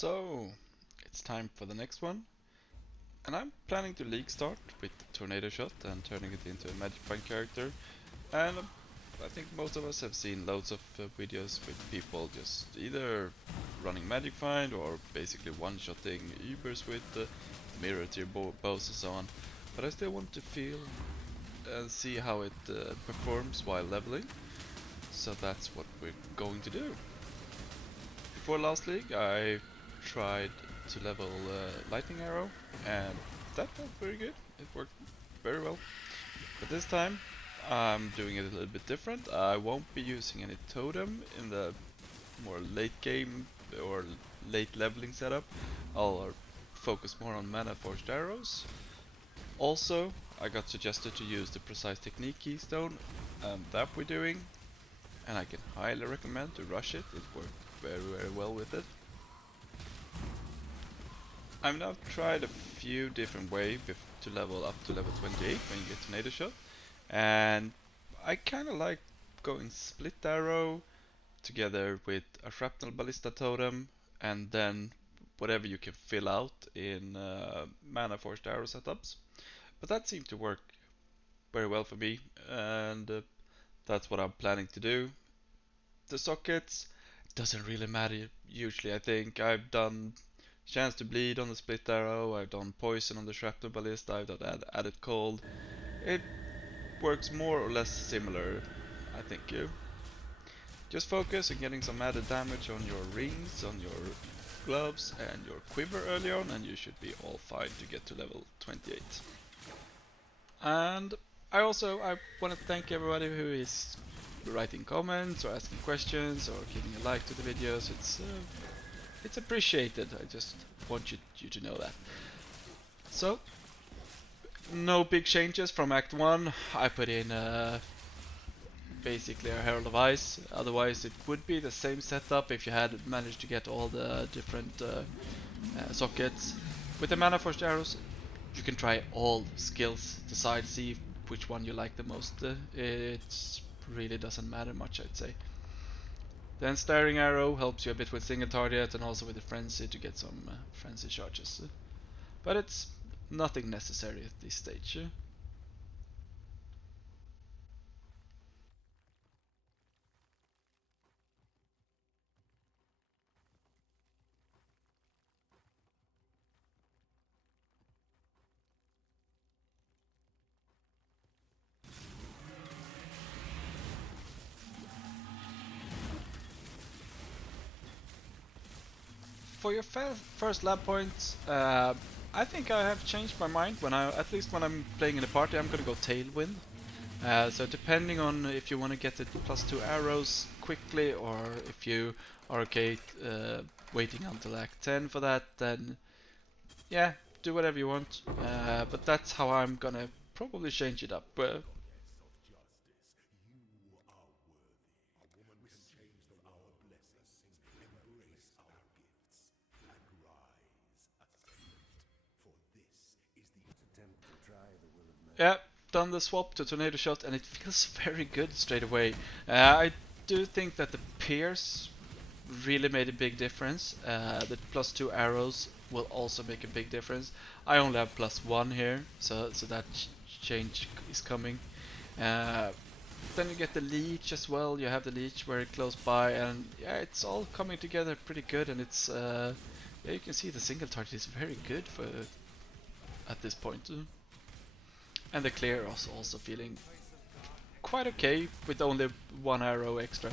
So, it's time for the next one, and I'm planning to league start with Tornado Shot and turning it into a Magic Find character. And I think most of us have seen loads of videos with people just either running Magic Find or basically one-shotting Ubers with mirror tier bows and so on. But I still want to feel and see how it performs while leveling, so that's what we're going to do. Before last league, I tried to level Lightning Arrow, and that felt very good. It worked very well. But this time, I'm doing it a little bit different. I won't be using any totem in the more late game or late leveling setup. I'll focus more on mana forged arrows. Also, I got suggested to use the precise technique keystone, and that we're doing. And I can highly recommend to rush it. It worked very well with it. I've now tried a few different ways to level up to level 28 when you get Tornado Shot, and I kinda like going split arrow together with a shrapnel ballista totem, and then whatever you can fill out in mana forged arrow setups. But that seemed to work very well for me, and that's what I'm planning to do. The sockets doesn't really matter usually. I think I've done chance to bleed on the split arrow, I've done poison on the shrapnel ballista, I've done added cold. It works more or less similar, I think. You just focus on getting some added damage on your rings, on your gloves and your quiver early on, and you should be all fine to get to level 28. And I want to thank everybody who is writing comments or asking questions or giving a like to the videos. It's appreciated. I just want you to know that. So, no big changes from Act 1. I put in basically a Herald of Ice. Otherwise, it would be the same setup if you had managed to get all the different sockets. With the Mana Forged Arrows, you can try all skills, decide, see which one you like the most. It really doesn't matter much, I'd say. Then Staring Arrow helps you a bit with single target and also with the Frenzy to get some Frenzy charges. But it's nothing necessary at this stage. For your first lab points, I think I have changed my mind. At least when I'm playing in a party, I'm gonna go Tailwind. So depending on if you want to get the +2 arrows quickly, or if you are okay waiting until Act 10 for that, then yeah, do whatever you want. But that's how I'm gonna probably change it up. Yeah, done the swap to Tornado Shot, and it feels very good straight away. I do think that the Pierce really made a big difference. The +2 arrows will also make a big difference. I only have +1 here, so that change is coming. Uh, then you get the leech as well. You have the leech very close by, and yeah, it's all coming together pretty good. And it's yeah, you can see the single target is very good for at this point. And the clear is also feeling quite okay with only 1 arrow extra.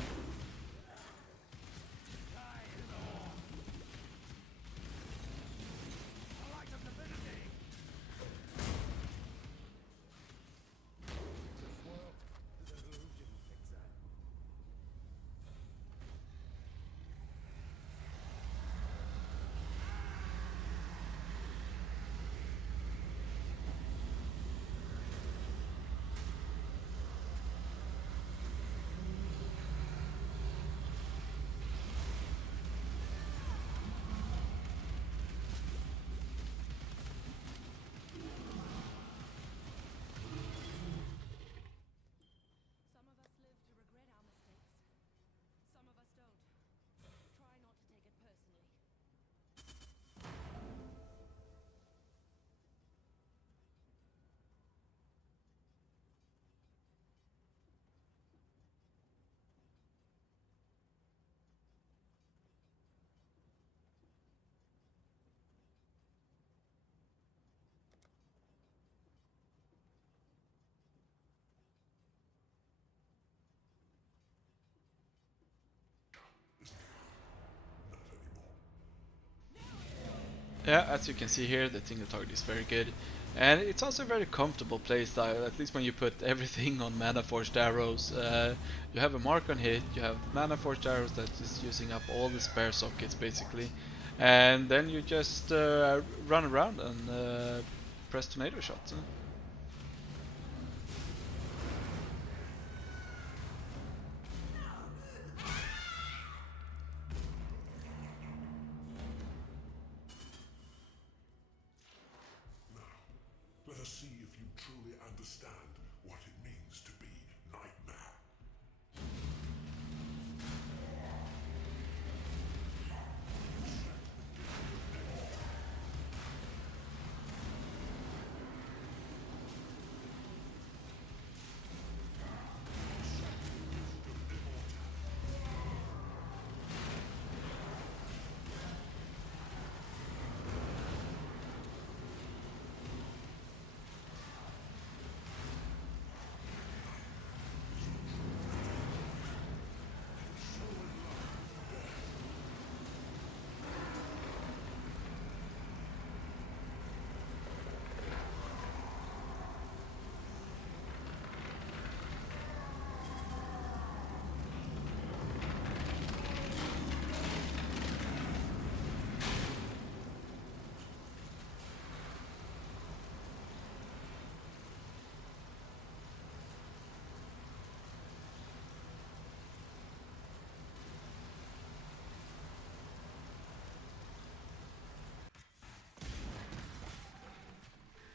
Yeah, as you can see here, the single target is very good. And it's also a very comfortable playstyle, at least when you put everything on Mana Forged Arrows. You have a mark on hit, you have Mana Forged Arrows that is using up all the spare sockets basically. And then you just run around and press Tornado Shots. Let us see if you truly understand what it means to be Nightmare.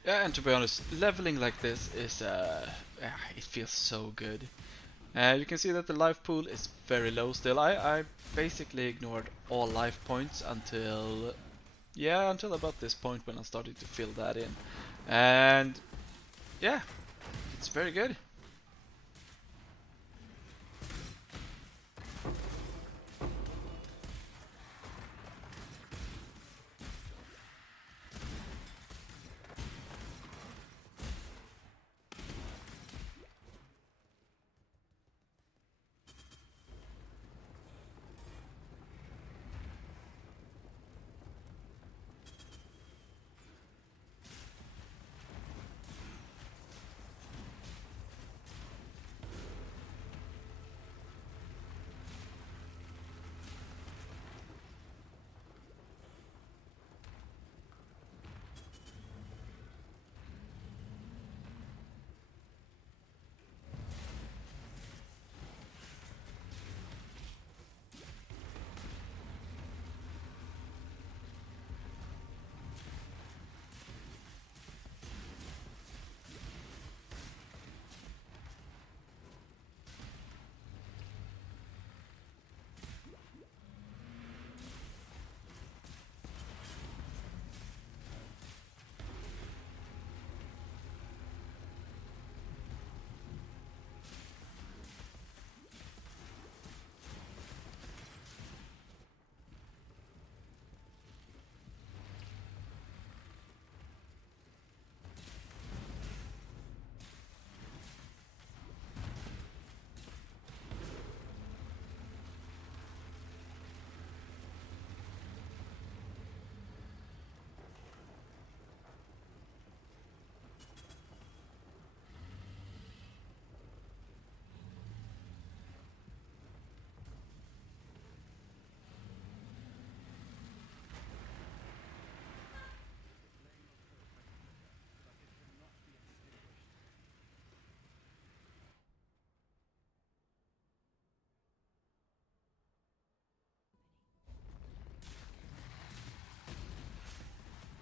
Yeah, and to be honest, leveling like this is it feels so good. You can see that the life pool is very low still. I basically ignored all life points until, yeah, until about this point when I started to fill that in. And yeah, it's very good.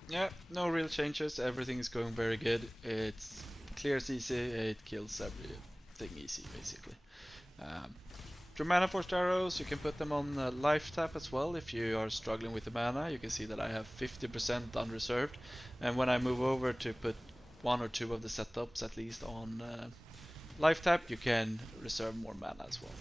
Yeah, no real changes. Everything is going very good. It's clears easy. It kills everything easy basically. Um, Your mana forged arrows, you can put them on life tap as well if you are struggling with the mana. You can see that I have 50% unreserved, and when I move over to put one or two of the setups at least on life tap, you can reserve more mana as well.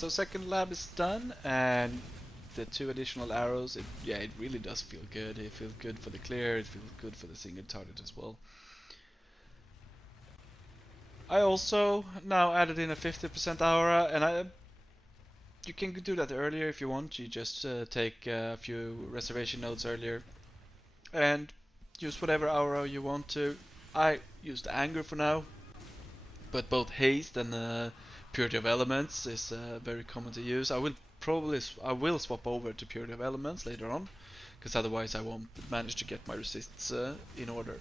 So second lab is done, and the 2 additional arrows, it really does feel good. It feels good for the clear, it feels good for the single target as well. I also now added in a 50% aura, and you can do that earlier if you want. You just take a few reservation nodes earlier and use whatever aura you want to. I used anger for now, but both haste and purity of elements is very common to use. I will swap over to purity of elements later on, because otherwise I won't manage to get my resists in order.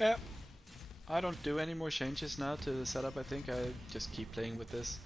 Yeah, I don't do any more changes now to the setup. I think I just keep playing with this.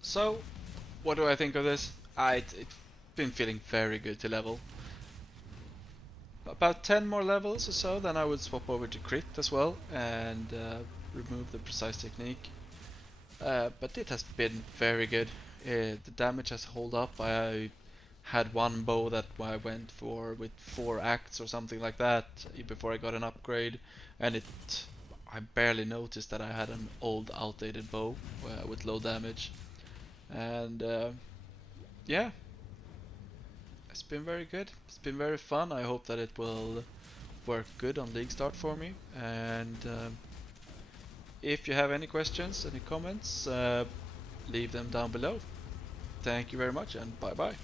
So, what do I think of this? It's been feeling very good to level. About 10 more levels or so, then I would swap over to crit as well and remove the precise technique. But it has been very good. The damage has held up. I had one bow that I went for with 4 acts or something like that before I got an upgrade, and I barely noticed that I had an old outdated bow with low damage. And yeah, it's been very good. It's been very fun. I hope that it will work good on League Start for me. And If you have any questions, any comments, leave them down below. Thank you very much and bye bye.